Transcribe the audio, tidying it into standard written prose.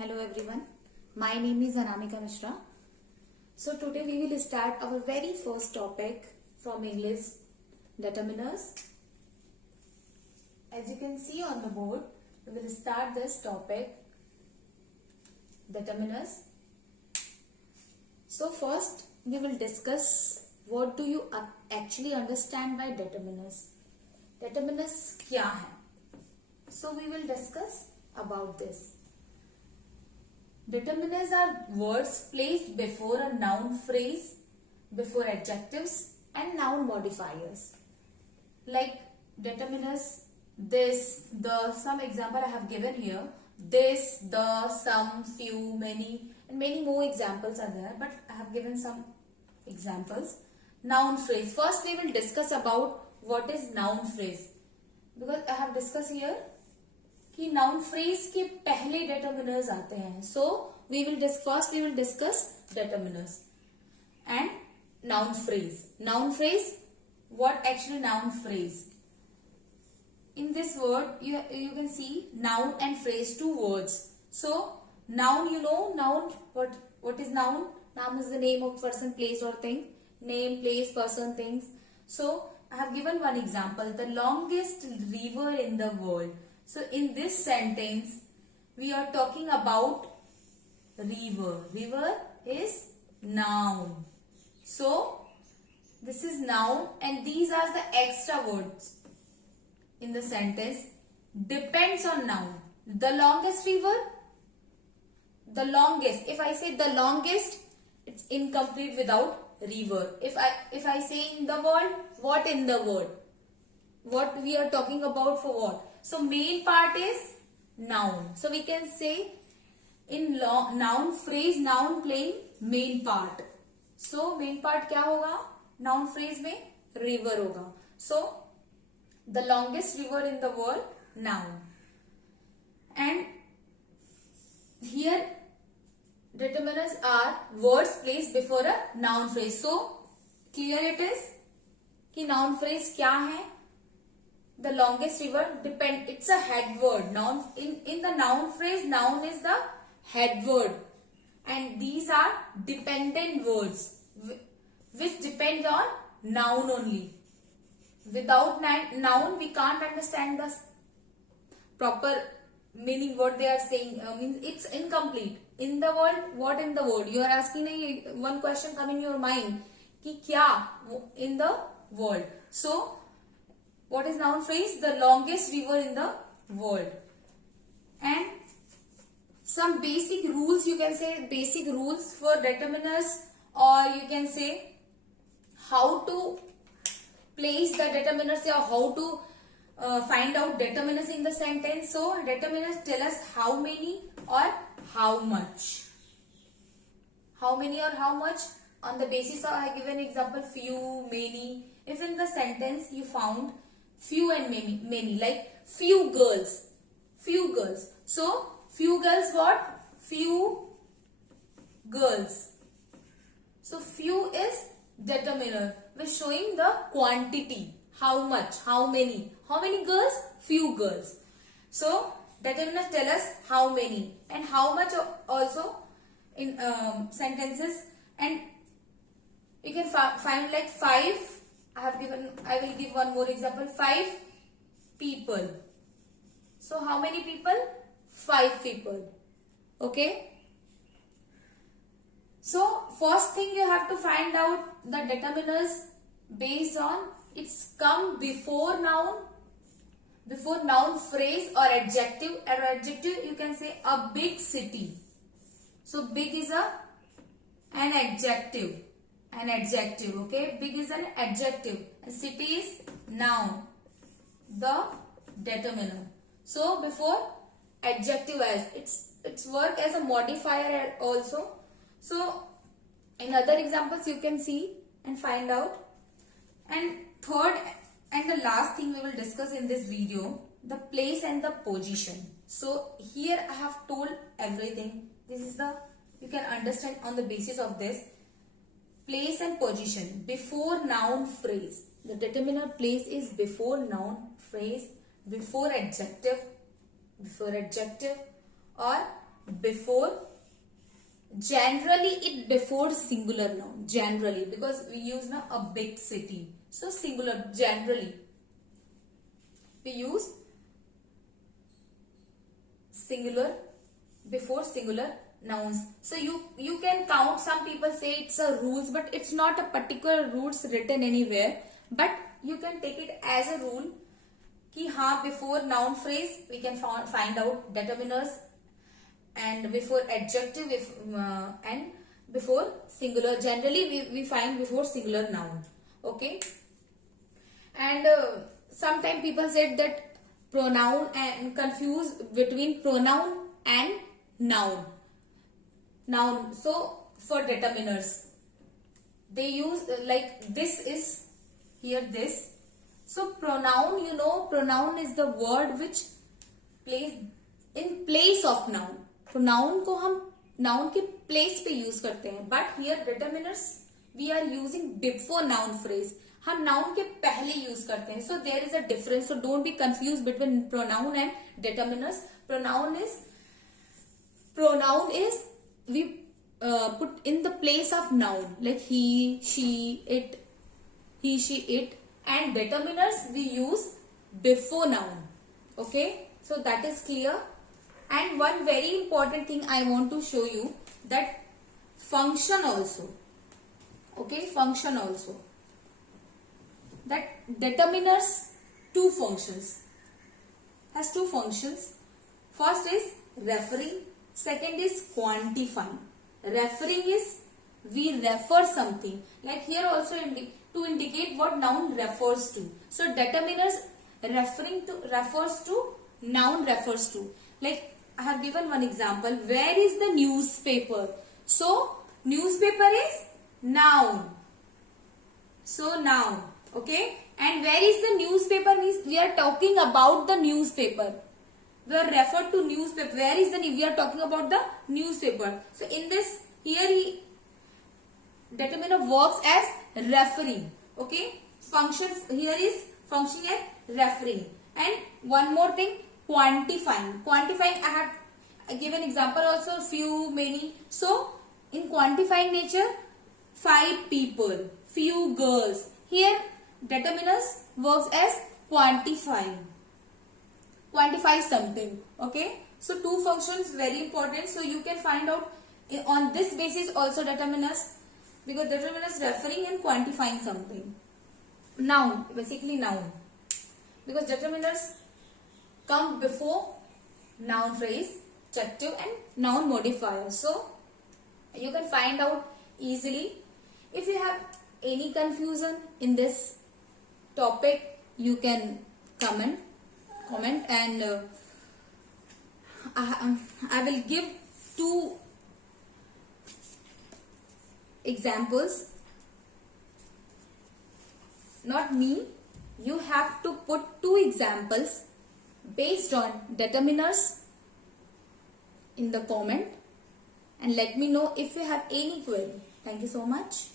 Hello everyone, my name is Anamika Mishra. So today we will start our very first topic from English, determiners. As you can see on the board, we will start this topic, determiners. So first we will discuss what do you actually understand by determiners. Determiners क्या है? So we will discuss about this. Determiners are words placed before a noun phrase, before adjectives and noun modifiers. Like determiners, this, the, some example I have given here. This, the, some, few, many and many more examples are there, but I have given some examples. Noun phrase. First we will discuss about what is noun phrase. Because I have discussed here कि noun phrase के पहले determiners आते हैं. So we will discuss determiners and noun phrase. Noun phrase, what actually noun phrase? In this word you can see noun and phrase, two words. So noun, you know noun, what is noun? Noun is the name of person, place or thing. Name, place, person, things. So I have given one example, the longest river in the world. So in this sentence we are talking about river. River is noun. So this is noun and these are the extra words in the sentence. Depends on noun. The longest river, the longest. If I say the longest, it's incomplete without river. If I say in the world, what in the world? What we are talking about for what? So main part is noun. So we can say in noun phrase, noun playing main part. So main part क्या होगा? Noun phrase में river होगा. So the longest river in the world, noun. And here determiners are words placed before a noun phrase. So clear it is कि noun phrase क्या है? The longest river, depend, it's a head word. Noun in the noun phrase, noun is the head word and these are dependent words which depend on noun only. Without noun we can't understand the proper meaning what they are saying. Means it's incomplete. In the world, what in the world? You are asking one question come in your mind कि क्या in the world. So what is noun phrase? The longest river in the world. And some basic rules, you can say basic rules for determiners, or you can say how to place the determiners or how to find out determiners in the sentence. So determiners tell us how many or how much. How many or how much? On the basis of, I have given example few, many. If in the sentence you found few and many, like few girls. So few girls what? Few girls. So few is determiner. We're showing the quantity. How much? How many? How many girls? Few girls. So determiners tell us how many and how much also in sentences. And you can find like 5. I will give one more example. 5 people. So how many people? 5 people. Okay. So first thing you have to find out the determiners based on it's come before noun phrase or adjective. Or adjective you can say a big city. So big is an adjective. An adjective, okay? Big is an adjective. And city is noun. The determiner. So before adjective as it's work as a modifier also. So in other examples you can see and find out. And third and the last thing we will discuss in this video, the place and the position. So here I have told everything. This is you can understand on the basis of this. Place and position before noun phrase. The determiner place is before noun phrase, before adjective or before, generally it before singular noun, generally, because we use now a big city. So singular, generally. We use singular before singular nouns. So you can count, some people say it's a rules, but it's not a particular rules written anywhere, but you can take it as a rule कि हाँ before noun phrase we can find out determiners, and before adjective and before singular, generally we find before singular noun. Okay, and sometimes people said that pronoun and confuse between pronoun and noun. So for determiners they use like this is here, this. So pronoun, you know, pronoun is the word which plays in place of noun. Pronoun को हम noun के place पे use करते हैं, but here determiners we are using before noun phrase. हम noun के पहले use करते हैं. So there is a difference. So don't be confused between pronoun and determiners. Pronoun is we put in the place of noun, like he, she, it, and determiners we use before noun. Okay, so that is clear. And one very important thing I want to show you, that function also. Okay, function also. That determiners two functions. Has two functions. First is referring. Second is quantifying. Referring is we refer something. Like here also to indicate what noun refers to. So determiners refers to, noun refers to. Like I have given one example. Where is the newspaper? So newspaper is noun. So noun. Okay. And where is the newspaper means we are talking about the newspaper. We are referred to newspaper. Where is the, we are talking about the newspaper. So in this, here determiner works as referring. Okay. Function here is functioning as referring. And one more thing, quantifying. Quantifying, I have given example also, few, many. So in quantifying nature, 5 people, few girls. Here determiners works as quantifying. Quantify something. Okay. So two functions very important. So you can find out on this basis also determiners, because determiners referring and quantifying something. Noun, basically noun, because determiners come before noun phrase, adjective and noun modifier. So you can find out easily. If you have any confusion in this topic, you can comment and I will give 2 examples. Not me. You have to put 2 examples based on determiners in the comment and let me know if you have any query. Thank you so much.